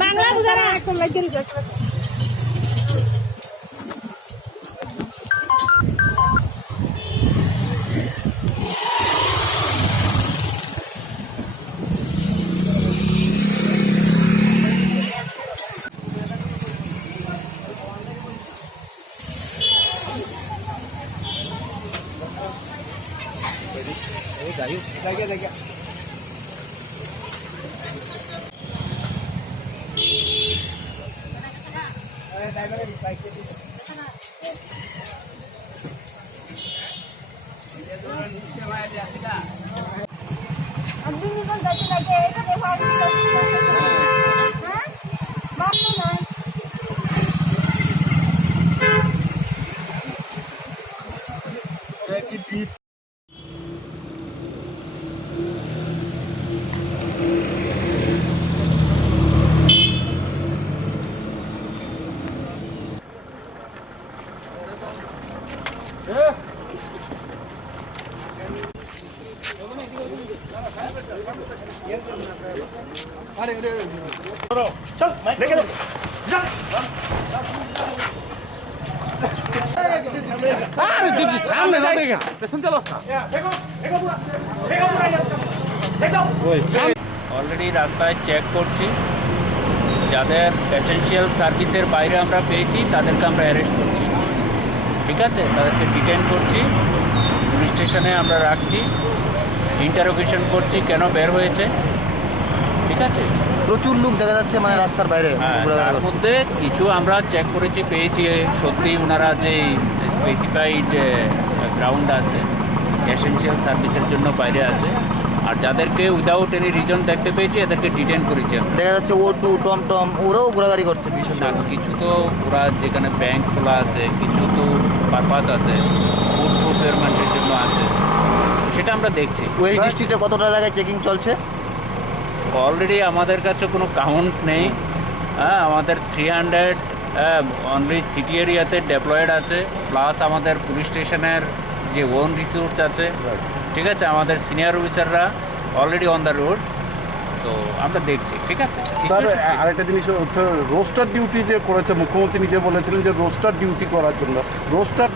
বাংলা বুঝারা এখন লাগেন অলরেডি রাস্তায় চেক করছি, যাদের এসেনশিয়াল সার্ভিসের বাইরে আমরা পেয়েছি তাদেরকে আমরা অ্যারেস্ট করছি, ঠিক আছে, তাদেরকে ডিটেইন করছি, পুলিশ স্টেশনে আমরা রাখছি, ইন্টারোগেশন করছি কেন বের হয়েছে, ঠিক আছে। প্রচুর লোক দেখা যাচ্ছে মানে রাস্তার বাইরে। তার মধ্যে কিছু আমরা চেক করেছি, পেয়েছি সত্যি ওনারা যে স্পেসিফাইড গ্রাউন্ড আছে এসেনশিয়াল সার্ভিসের জন্য বাইরে আছে, আর যাদেরকে উইদাউট এনি রিজন দেখতে পেয়েছি এদেরকে ডিটেইন করেছি। দেখা যাচ্ছে অটো টমটম ওরাও ঘোরাঘুরি করছে ভীষণ। কিছু তো ওরা যেখানে ব্যাংক খোলা আছে, কিছু তো পারপাস আছে, ফুড প্রকিউরমেন্টের জন্য আছে, সেটা আমরা দেখছি। ওই ডিস্ট্রিক্টে কতটা জায়গায় চেকিং চলছে? অলরেডি আমাদের কাছে কোনো কাউন্ট নেই। আমাদের 300 অনলি সিটি এরিয়াতে ডেপ্লয়েড আছে, প্লাস আমাদের পুলিশ স্টেশনের যে ওন রিসোর্স আছে, ঠিক আছে, আমাদের সিনিয়র অফিসাররা অলরেডি অন দ্য রোড, তো আমরা দেখছি, ঠিক আছে। স্যার আরেকটা জিনিস হচ্ছে রোস্টার ডিউটি যে করেছে, মুখ্যমন্ত্রী নিজে বলেছিলেন যে রোস্টার ডিউটি করার জন্য রোস্টার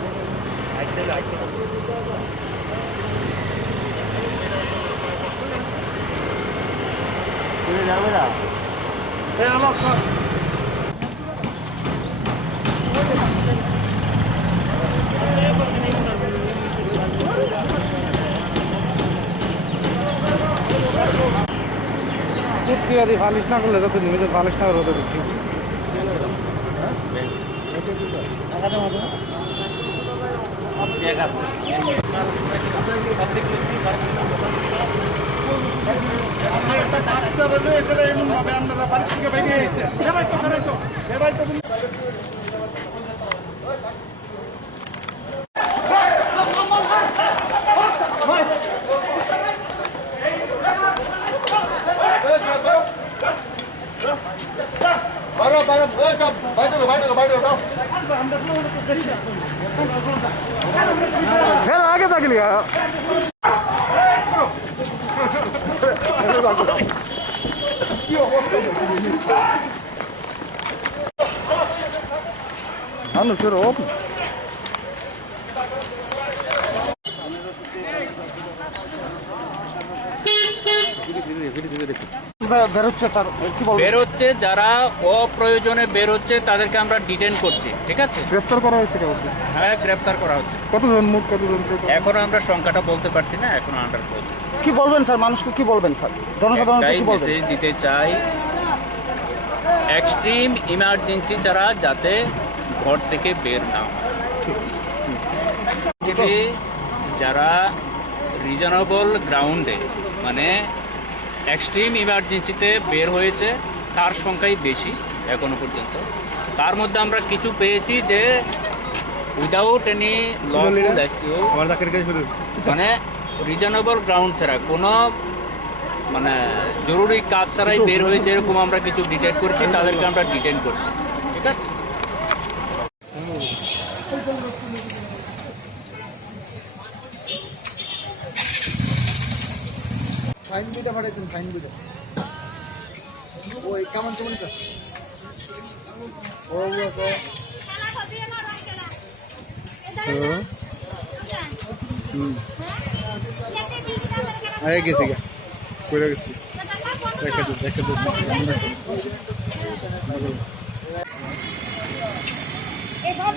যাবে না। প্রক্রিয়াদি ফালিশ না করলে যাতে নিজেদের ফালিশ না হতে ঠিক आगे तक लिया फिर বেরোচ্ছে, যারা অপ্রয়োজনে বেরোচ্ছে তাদেরকে আমরা ডিটেইন করছি, ঠিক আছে। গ্রেফতার করা হয়েছে? হ্যাঁ, গ্রেফতার করা হচ্ছে। কতজন মোট কতজন? এখন আমরা সংখ্যাটা বলতে পারছি না, এখন আন্ডার প্রসেস। কি বলবেন স্যার, মানুষকে কি বলবেন স্যার, জনসাধারণকে কি বলবেন? মেসেজ দিতে চাই, এক্সট্রিম ইমার্জেন্সি ছাড়া যাতে ঘর থেকে বের না হয়। যারা রিজনেবল গ্রাউন্ডে মানে এক্সট্রিম ইমার্জেন্সিতে বের হয়েছে তার সংখ্যাই বেশি এখনো পর্যন্ত। তার মধ্যে আমরা কিছু পেয়েছি যে উইদাউট এনি লফুল এক্সকিউজ মানে রিজনেবল গ্রাউন্ড ছাড়া কোনো মানে জরুরি কাজ ছাড়াই বের হয়েছে এরকম আমরা কিছু ডিটেক্ট করছি, তাদেরকে আমরা ডিটেইন করছি। ঠিক আছে। ফাইন দুইটা পাঠাইতেন, ফাইন দুইটা। ওই কেমন কেমন স্যার ও আছে আগে গেছি গা করে গেছি দেখা এই ঘর